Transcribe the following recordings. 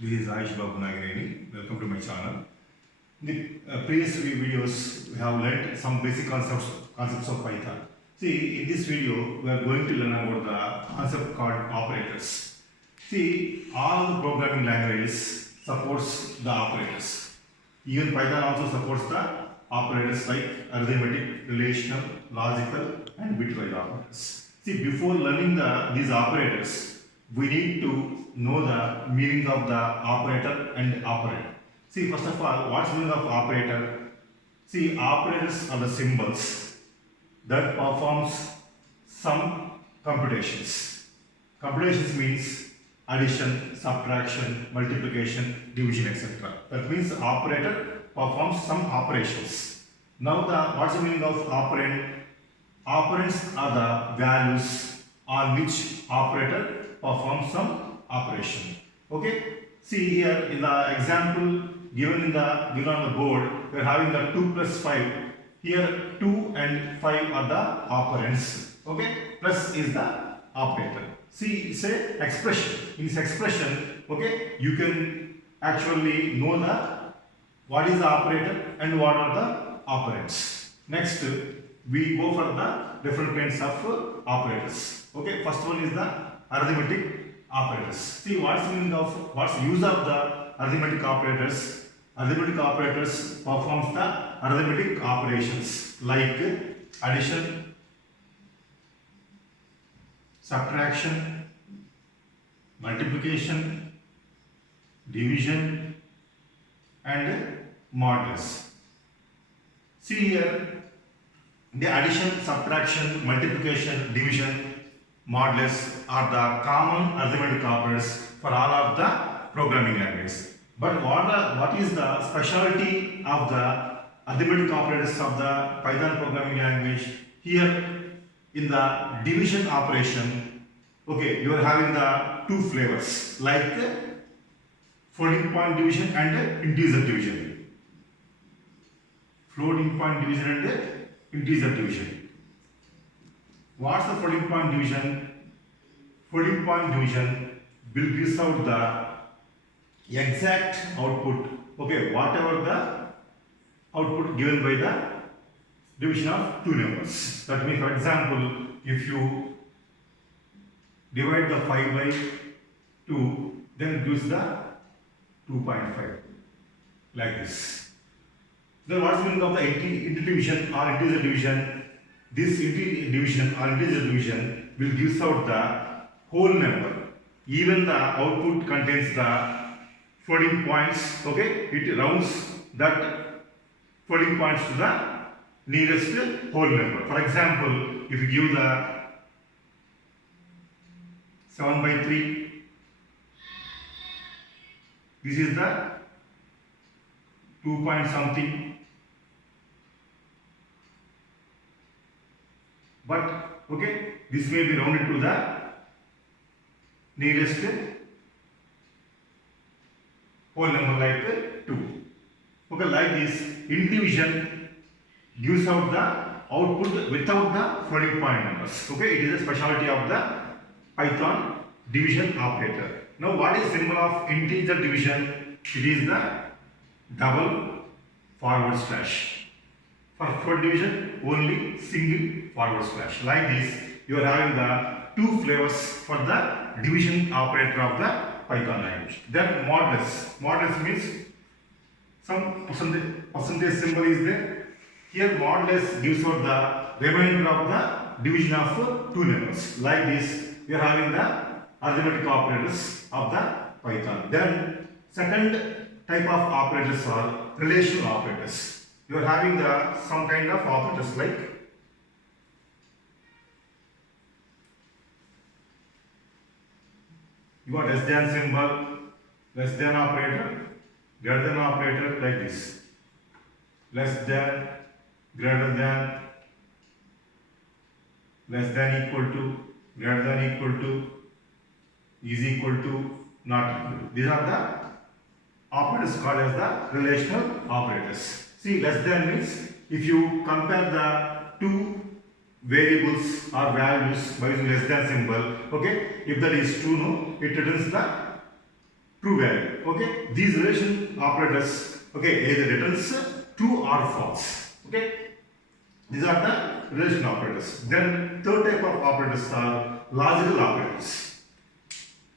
This is Aish Babu Nagareni. Welcome to my channel. In the previous videos, we have learned some basic concepts of Python. See, in this video, we are going to learn about the concept called operators. See, all the programming languages supports the operators. Even Python also supports the operators like arithmetic, relational, logical, and bitwise operators. See, before learning these operators, we need to know the meaning of the operator and operator. See, first of all, what's the meaning of operator? See, operators are the symbols that performs some computations. Computations means addition, subtraction, multiplication, division, etc. That means operator performs some operations. Now, what's the meaning of operand? Operands are the values on which operator performs some operation. Okay. See here in the example given on the board, we are having the 2 plus 5. Here 2 and 5 are the operands. Okay. Plus is the operator. See, it's a expression. In this expression, okay, you can actually know what is the operator and what are the operands. Next, we go for the different kinds of operators. Okay, first one is the arithmetic operators. See, what's the use of the arithmetic operators? Arithmetic operators performs the arithmetic operations like addition, subtraction, multiplication, division, and modulus. See here, the addition, subtraction, multiplication, division, modulus are the common arithmetic operators for all of the programming languages. But what is the specialty of the arithmetic operators of the Python programming language? Here in the division operation, okay, you are having the two flavors like floating point division and integer division. Floating point division and integer division. What's the floating point division? Floating point division will gives out the exact output. Okay, whatever the output given by the division of two numbers. That means, for example, if you divide the 5 by 2, then it gives the 2.5 like this. Then what's the meaning of the interdivision or integer division? This division or integer division will give out the whole number. Even the output contains the floating points. Okay, it rounds that floating points to the nearest whole number. For example, if you give the 7 by 3, this is the 2 point something. But okay, this may be rounded to the nearest whole number like 2. Okay, like this, in division gives out the output without the floating point numbers. Okay, it is a specialty of the Python division operator. Now, what is symbol of integer division? It is the double forward slash. For float division, only single forward slash. Like this, you are having the two flavors for the division operator of the Python language. Then modulus. Modulus means some percentage symbol is there. Here modulus gives out the remainder of the division of two numbers. Like this, we are having the arithmetic operators of the Python. Then second type of operators are relational operators. You are having some kind of operators like you got less than symbol, less than operator, greater than operator like this. Less than, greater than, less than equal to, greater than equal to, is equal to, not equal to. These are the operators called as the relational operators. See, less than means if you compare the two variables or values by using less than symbol, okay, if that is true, no, it returns the true value. Okay, these relation operators, okay, either returns true or false. Okay, these are the relation operators. Then third type of operators are logical operators.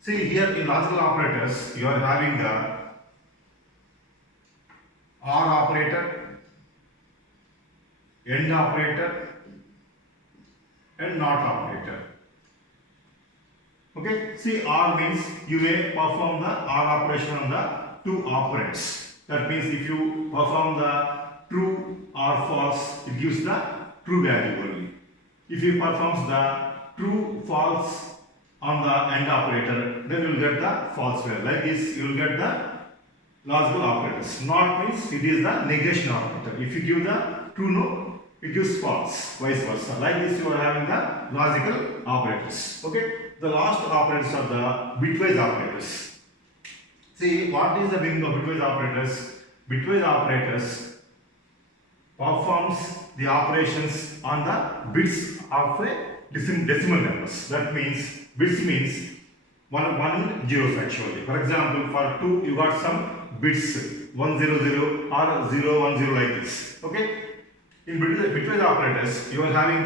See here in logical operators, you are having the or operator, AND operator, and NOT operator. Okay, see OR means you may perform the OR operation on the two operands. That means if you perform the true or false, it gives the true value only. If you perform the true false on the AND operator, then you will get the false value. Like this, you will get the logical operators. NOT means it is the negation operator. If you give the true no, it gives false, vice versa. Like this, you are having the logical operators. Okay, the last operators are the bitwise operators. See, what is the meaning of bitwise operators? Bitwise operators performs the operations on the bits of a decimal numbers. That means bits means one zeros actually. For example, for 2 you got some bits 100 or 010 like this. Okay. In bitwise operators, you are having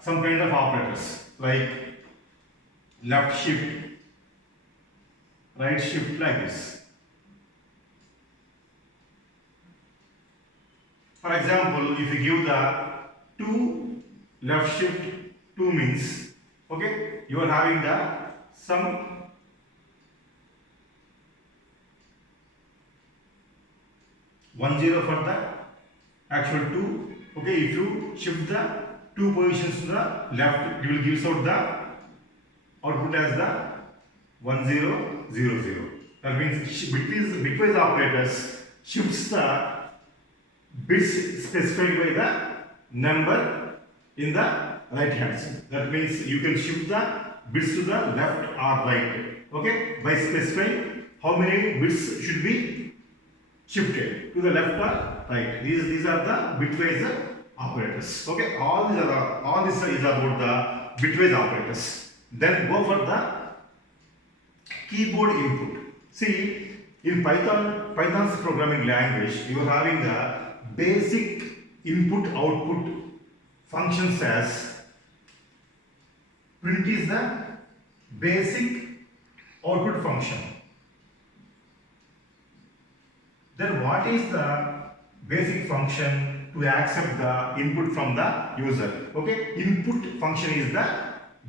some kind of operators like left shift, right shift like this. For example, if you give the 2 left shift 2 means, okay, you are having the some one zero for the actual 2. Okay, if you shift the 2 positions to the left, it will give out the output as the 1000. That means bitwise operators shifts the bits specified by the number in the right hand side. That means you can shift the bits to the left or right. Okay, by specifying how many bits should be shifted to the left or right. These are the bitwise operators. Okay, all this is about the bitwise operators. Then go for the keyboard input. See, in Python's programming language, you are having the basic input output functions as print is the basic output function. Then what is the basic function to accept the input from the user? Okay, input function is the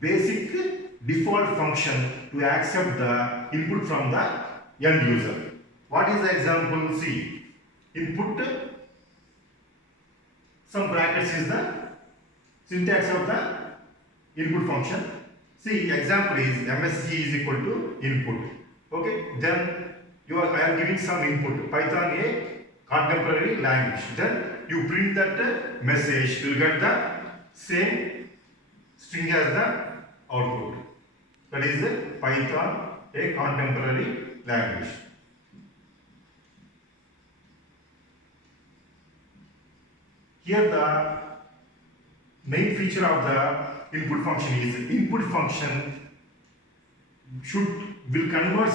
basic default function to accept the input from the end user. What is the example? See, input, some brackets is the syntax of the input function. See, example is MSG is equal to input. Okay, then I am giving some input. Python a contemporary language. Then you print that message. You will get the same string as the output. That is Python a contemporary language. Here the main feature of the input function is input function will convert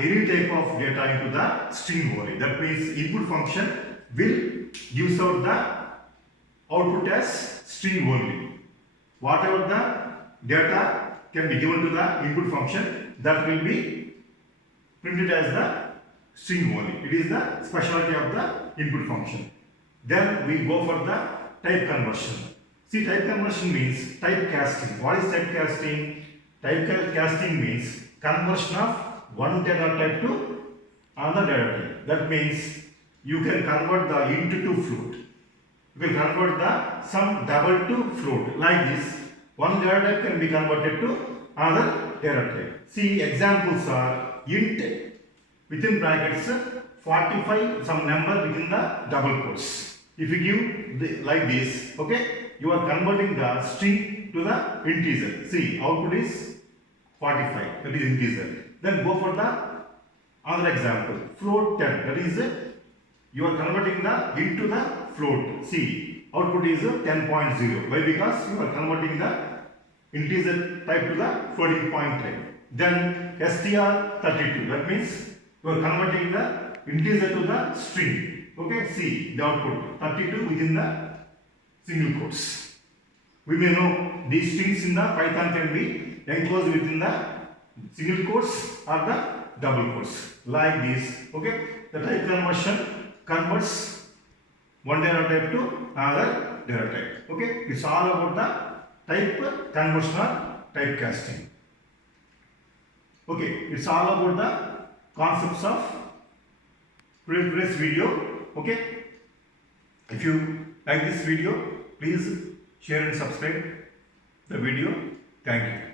any type of data into the string only. That means input function will give out the output as string only. Whatever the data can be given to the input function, that will be printed as the string only. It is the specialty of the input function. Then we go for the type conversion. See, type conversion means typecasting. What is typecasting? Typecasting means conversion of one data type to another data type. That means you can convert the int to float. You can convert the some double to float. Like this, one data type can be converted to another data type. See, examples are int within brackets 45 some number within the double quotes. If you give like this, okay, you are converting the string to the integer. See, output is 45, that is integer. Then go for the other example, float 10, that is you are converting the into the float. See, output is 10.0. Why? Because you are converting the integer type to the floating point type. Then str32, that means You are converting the integer to the string. Okay, see the output 32 within the single quotes. We may know these strings in the Python can be enclosed within the single quotes or the double quotes like this. Okay, the type conversion converts one data type to another data type. Okay, it's all about the type conversion or typecasting. Okay, it's all about the concepts of previous video. Okay, if you like this video, please share and subscribe the video. Thank you.